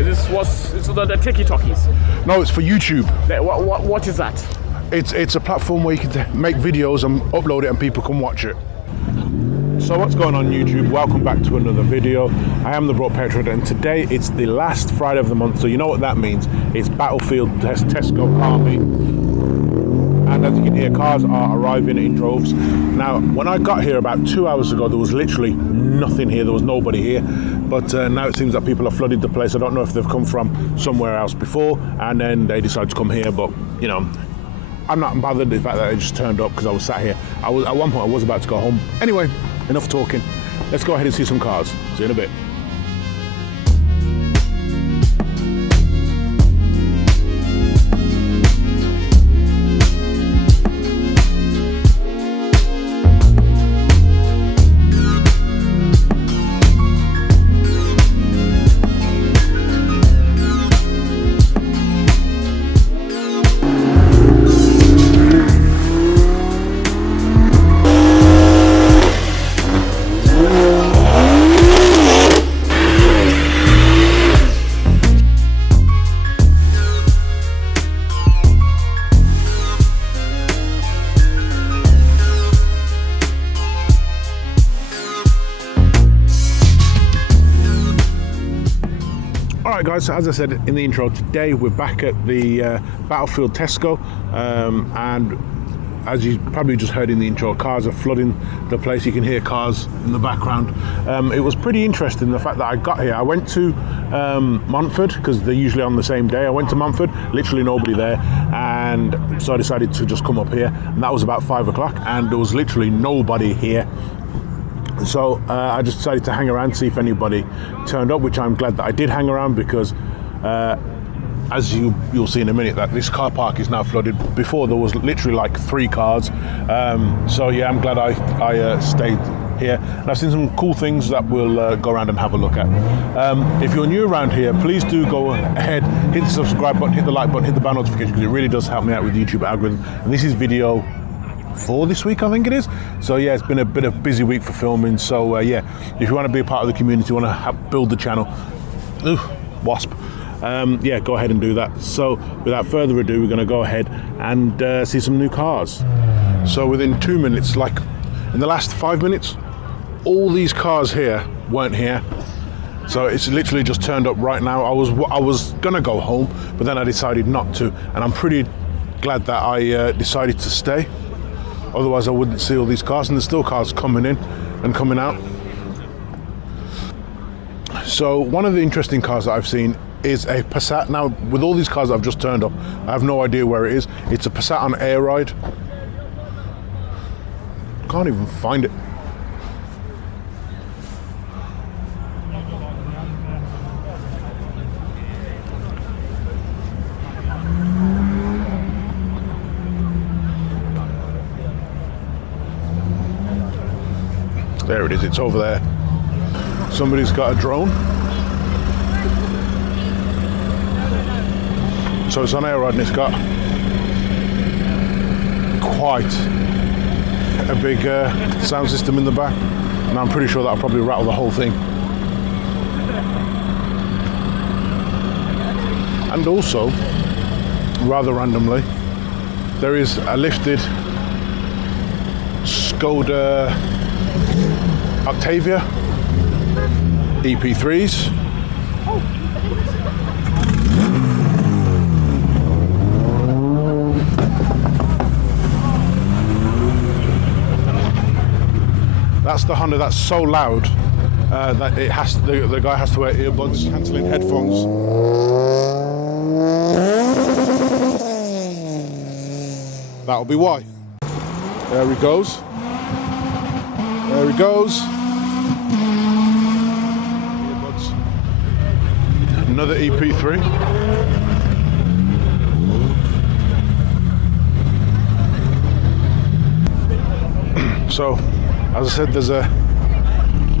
It's the TikTokies. No, it's for YouTube. What is that? It's a platform where you can make videos and upload it and people can watch it. So what's going on YouTube? Welcome back to another video. I am the Brought Petrol, and today it's the last Friday of the month, so you know what that means. It's Battlefield Tesco car meet. And as you can hear, cars are arriving in droves. Now, when I got here about 2 hours ago, there was literally nothing here. There was nobody here. But now it seems that people have flooded the place. I don't know if they've come from somewhere else before and then they decided to come here. But, you know, I'm not bothered the fact that I just turned up because I was sat here. At one point, I was about to go home. Anyway, enough talking. Let's go ahead and see some cars. See you in a bit. Alright guys, so as I said in the intro, today we're back at the Battlefield Tesco, and as you probably just heard in the intro, cars are flooding the place. You can hear cars in the background. It was pretty interesting the fact that I got here. I went to Montford because they're usually on the same day. I went to Montford, literally nobody there, and so I decided to just come up here, and that was about 5 o'clock, and there was literally nobody here. So I just decided to hang around, see if anybody turned up, which I'm glad that I did hang around because as you'll see in a minute, that this car park is now flooded. Before there was literally like 3 cars. So yeah, I'm glad I stayed here. And I've seen some cool things that we'll go around and have a look at. If you're new around here, please do go ahead, hit the subscribe button, hit the like button, hit the bell notification, because it really does help me out with the YouTube algorithm. And this is video 4 this week, I think it is. So yeah, it's been a bit of a busy week for filming. So yeah, if you want to be a part of the community, want to help build the channel, wasp, yeah, go ahead and do that. So without further ado, we're going to go ahead and see some new cars. So within 2 minutes, like in the last 5 minutes, all these cars here weren't here. So it's literally just turned up right now. I was gonna go home, but then I decided not to, and I'm pretty glad that I decided to stay. Otherwise I wouldn't see all these cars, and there's still cars coming in and coming out. So one of the interesting cars that I've seen is a Passat. Now with all these cars that I've just turned up, I have no idea where it is. It's a Passat on air ride. Can't even find it. There it is, it's over there. Somebody's got a drone. So it's on air ride and it's got quite a big sound system in the back. And I'm pretty sure that'll probably rattle the whole thing. And also, rather randomly, there is a lifted Skoda Octavia EP3s. That's the Honda that's so loud that it has the guy has to wear earbuds, cancelling headphones. That'll be why. There he goes. There he goes. Earbuds. Another EP3. So, as I said, there's a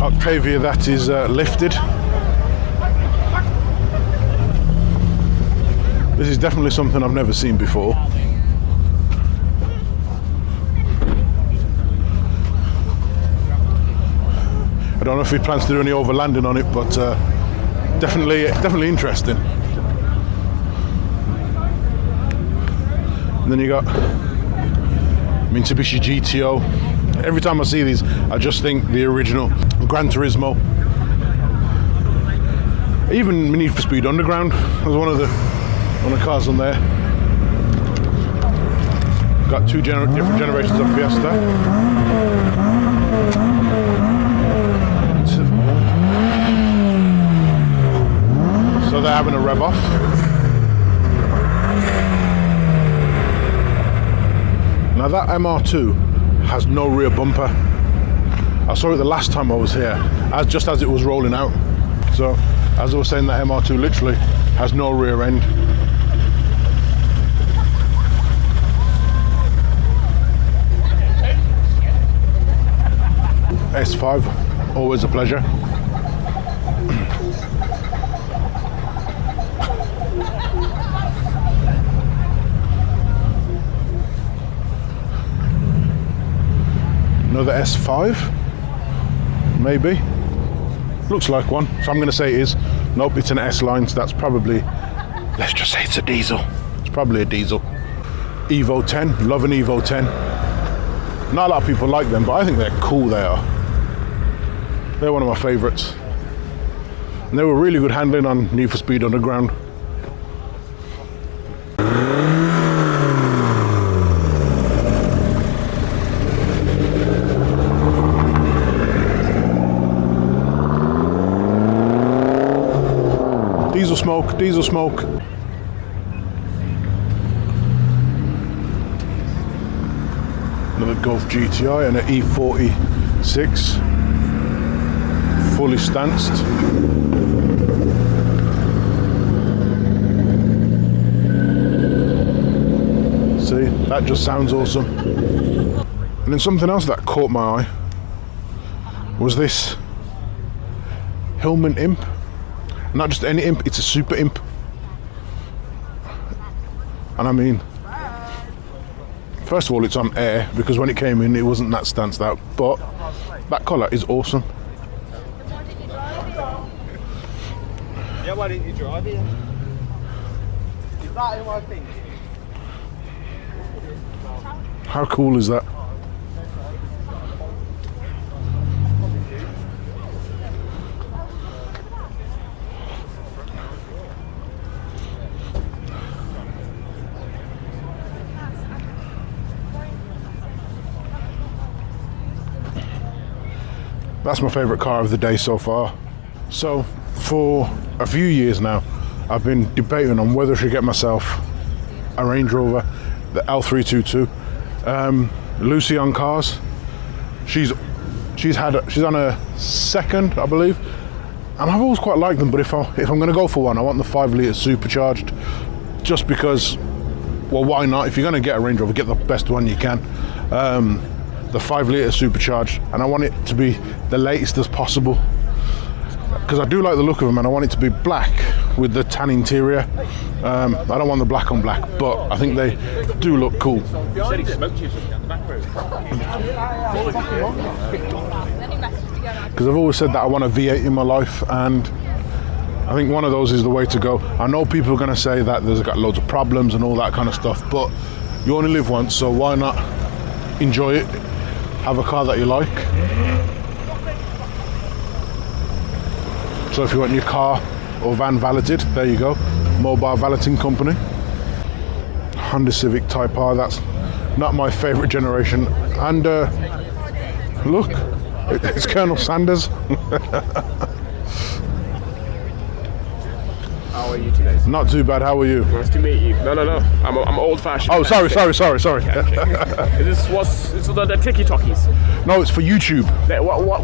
Octavia that is lifted. This is definitely something I've never seen before. I don't know if he plans to do any overlanding on it, but definitely interesting. And then you got Mitsubishi GTO. Every time I see these, I just think the original Gran Turismo. Even Need for Speed Underground was one of the cars on there. Got two different generations of Fiesta. So they're having a rev off. Now that MR2 has no rear bumper. I saw it the last time I was here, just as it was rolling out. So, as I was saying, that MR2 literally has no rear end. S5, always a pleasure. Another S5, maybe. Looks like one, so I'm going to say it is. Nope, it's an S-line, so that's probably, let's just say it's a diesel. It's probably a diesel. Evo 10, love an Evo 10. Not a lot of people like them, but I think they're cool, they are. They're one of my favourites. And they were really good handling on Need for Speed Underground. Diesel smoke, diesel smoke. Another Golf GTI and an E46. Fully stanced. See, that just sounds awesome. And then something else that caught my eye was this Hillman Imp. Not just any Imp, it's a super Imp. And I mean, first of all, it's on air, because when it came in, it wasn't that stanced out, but that colour is awesome. Yeah, why didn't you drive here? Is that who I think? How cool is that? That's my favourite car of the day so far. So, for a few years now, I've been debating on whether I should get myself a Range Rover, the L322. Lucy on cars, she's on a second, I believe, and I've always quite liked them. But if I'm going to go for one, I want the 5 litre supercharged, just because. Well, why not? If you're going to get a Range Rover, get the best one you can. The 5 litre supercharged, and I want it to be the latest as possible, because I do like the look of them, and I want it to be black with the tan interior. I don't want the black on black, but I think they do look cool. Because I've always said that I want a V8 in my life, and I think one of those is the way to go. I know people are going to say that there's got loads of problems and all that kind of stuff, but you only live once, so why not enjoy it? Have a car that you like. So if you want your car or van valeted, there you go. Mobile valeting company. Honda Civic Type R, that's not my favourite generation. And look, it's Colonel Sanders. How are you today? Not too bad, how are you? Nice to meet you. No. I'm old-fashioned. Oh, sorry. Okay. It's the tiki-talkies. No, it's for YouTube.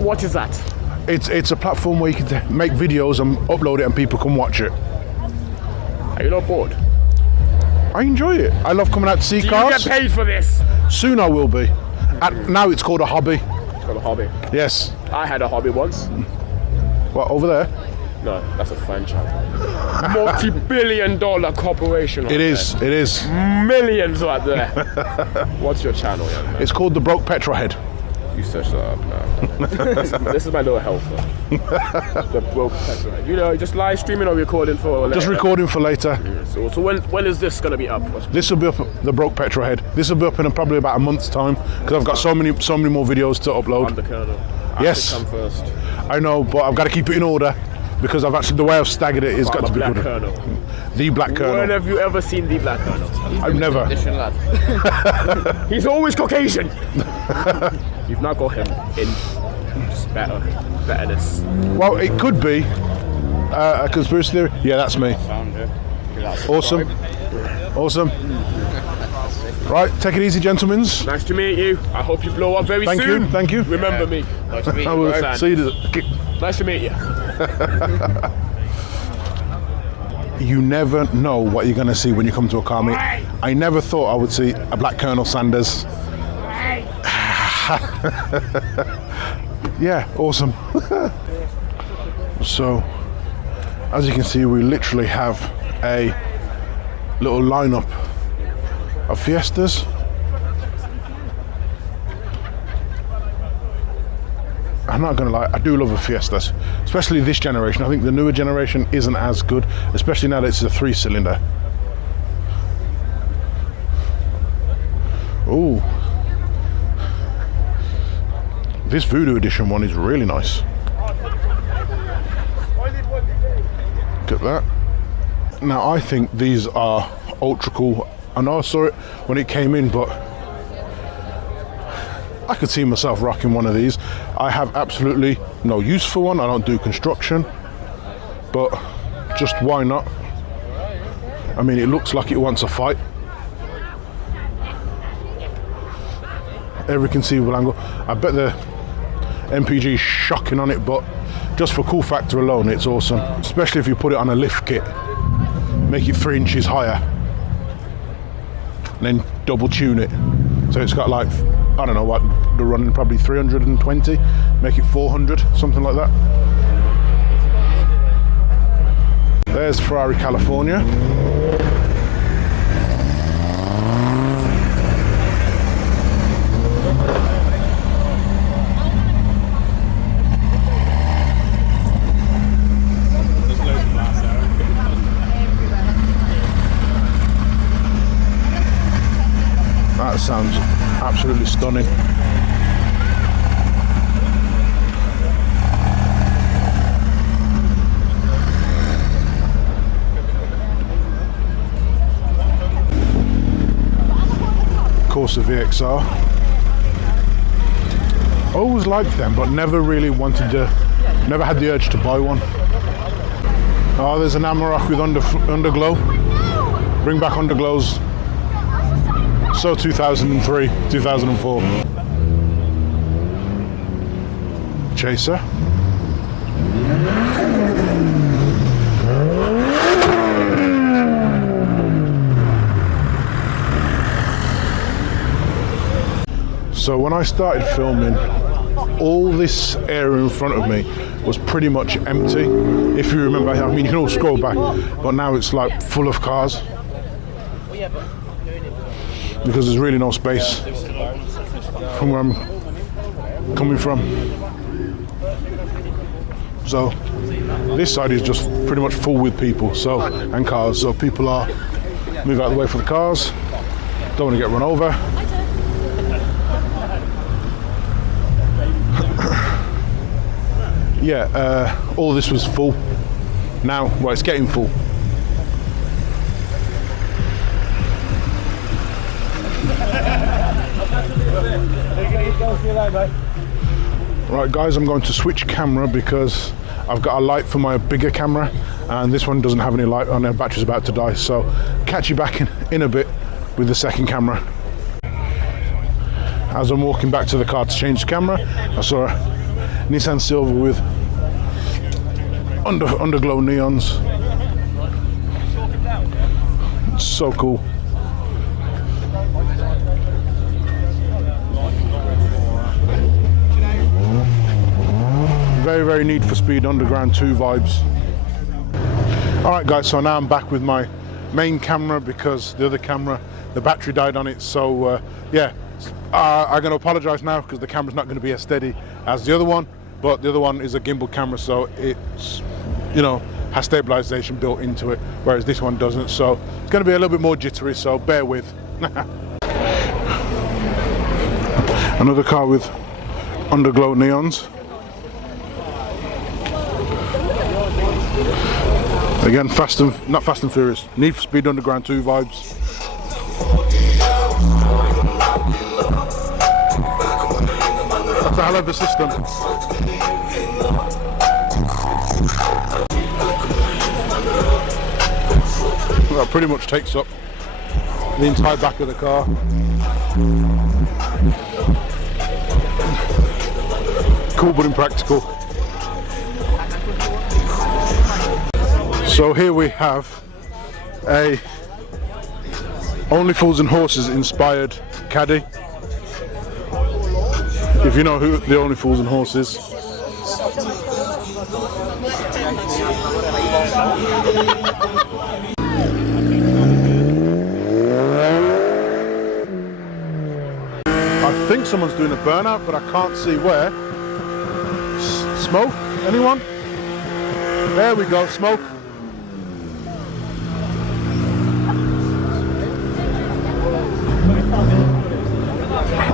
What is that? It's a platform where you can make videos and upload it and people can watch it. Are you not bored? I enjoy it. I love coming out to see cars. Do you get paid for this? Soon I will be. Now it's called a hobby. It's called a hobby. Yes. I had a hobby once. What, over there? No, that's a franchise. Multi-billion-dollar corporation. It is. Millions right there. What's your channel, young man? It's called The Broke Petrol Head. You search that up now. This is my little helper. The broke petrol head. You know, just live streaming or recording for later? Just recording for later. Yeah, so when is this going to be up? This will be up, the broke petrol head. This will be up in probably about a month's time because I've got so many more videos to upload. I'm the Colonel. I Yes. should come first. I know, but I've got to keep it in order because I've actually, the way I've staggered it is got to be Black good. Colonel. The Black When Colonel. have you ever seen the Black Colonel? I've never. He's always Caucasian. You've not got him in just betterness. Well, it could be a conspiracy theory. Yeah, that's me. Awesome. Awesome. Right, take it easy, gentlemen. Nice to meet you. I hope you blow up very Thank soon. you, thank you. Remember me. Nice to meet I you. will Roseanne. see you. Nice to meet you. You never know what you're going to see when you come to a car meet. I never thought I would see a black Colonel Sanders. Yeah, awesome. So, as you can see, we literally have a little lineup of Fiestas. I'm not gonna lie, I do love a Fiesta, especially this generation. I think the newer generation isn't as good, especially now that it's a 3-cylinder. Ooh. This Voodoo Edition one is really nice. Look at that. Now I think these are ultra cool. I know I saw it when it came in, but I could see myself rocking one of these. I have absolutely no use for one. I don't do construction, but just why not? I mean, it looks like it wants a fight. Every conceivable angle. I bet the MPG is shocking on it, but just for cool factor alone, it's awesome. Especially if you put it on a lift kit, make it 3 inches higher, and then double tune it. So it's got like, I don't know what, they're running probably 320, make it 400, something like that. There's Ferrari California. That sounds absolutely stunning. Corsa VXR. Always liked them, but never really wanted to, never had the urge to buy one. Oh, there's an Amarok with underglow. Bring back underglows. So 2003, 2004. Chaser. So when I started filming, all this area in front of me was pretty much empty. If you remember, I mean, you can all scroll back, but now it's like full of cars. Because there's really no space from where I'm coming from. So this side is just pretty much full with people, so, and cars. So people are move out of the way for the cars. Don't want to get run over. Yeah, all this was full. Now, well, it's getting full. Right guys, I'm going to switch camera because I've got a light for my bigger camera and this one doesn't have any light on, the battery's about to die, so catch you back in a bit with the second camera. As I'm walking back to the car to change the camera, I saw a Nissan Silver with underglow neons. It's so cool. Very, very Need for Speed Underground 2 vibes. Alright guys, so now I'm back with my main camera because the other camera, the battery died on it, so yeah, I'm going to apologise now because the camera's not going to be as steady as the other one, but the other one is a gimbal camera, so it's, you know, has stabilisation built into it, whereas this one doesn't, so it's going to be a little bit more jittery, so bear with. Another car with underglow neons. Again, not Fast and Furious, Need for Speed Underground 2 vibes. That's a hell of a system. That pretty much takes up the entire back of the car. Cool but impractical. So here we have a Only Fools and Horses inspired caddy. If you know who the Only Fools and Horses. I think someone's doing a burnout, but I can't see where. Smoke? Anyone? There we go, smoke.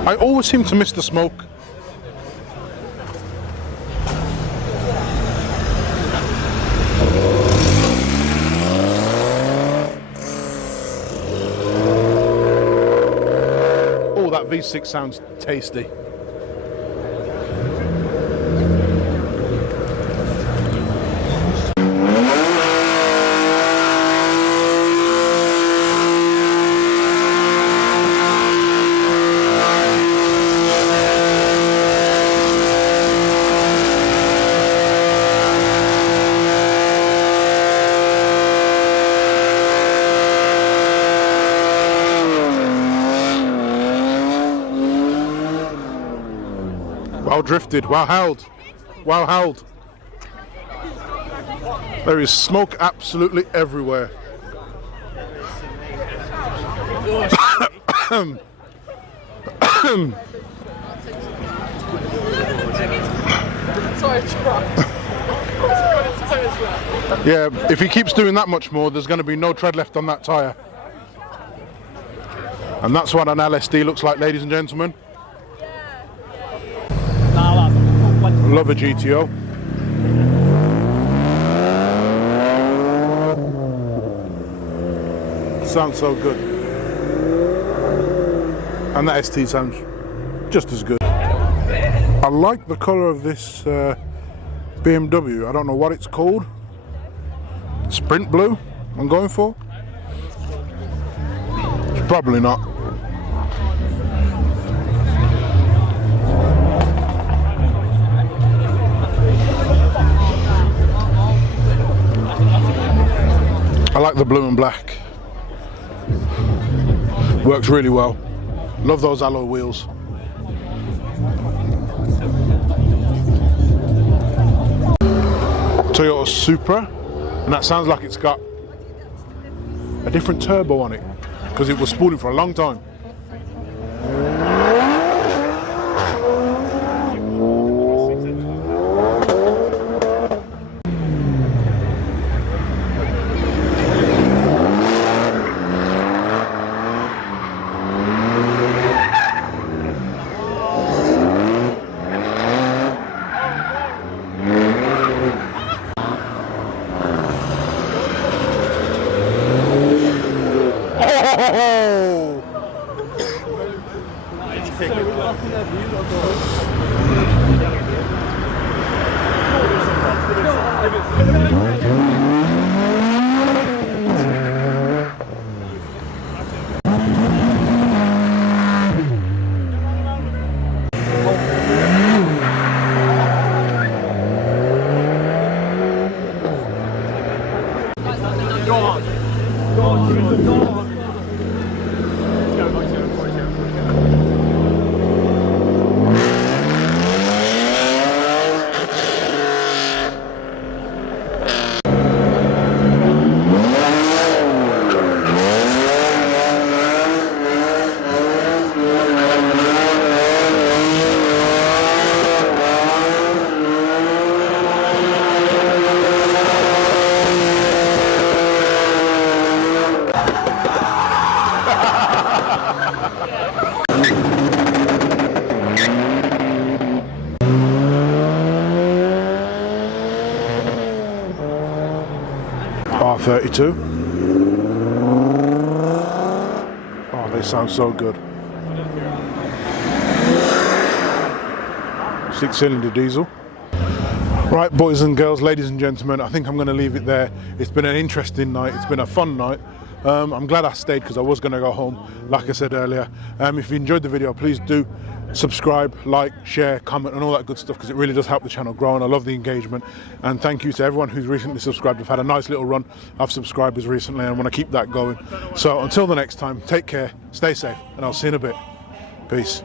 I always seem to miss the smoke. Oh, that V6 sounds tasty. Well drifted, well held, well held. There is smoke absolutely everywhere. Yeah, if he keeps doing that much more, there's going to be no tread left on that tyre. And that's what an LSD looks like, ladies and gentlemen. Love a GTO. Sounds so good. And that ST sounds just as good. I like the colour of this BMW. I don't know what it's called. Sprint blue I'm going for? It's probably not. I like the blue and black. Works really well. Love those alloy wheels. Toyota Supra, and that sounds like it's got a different turbo on it because it was spooling for a long time. 32. Oh, they sound so good. 6-cylinder diesel. Right, boys and girls, ladies and gentlemen, I think I'm going to leave it there. It's been an interesting night. It's been a fun night. I'm glad I stayed because I was going to go home, like I said earlier. If you enjoyed the video, please do subscribe, like, share, comment and all that good stuff, because it really does help the channel grow, and I love the engagement. And thank you to everyone who's recently subscribed. We've had a nice little run of subscribers recently, and I want to keep that going. So until the next time, take care, stay safe, and I'll see you in a bit. Peace.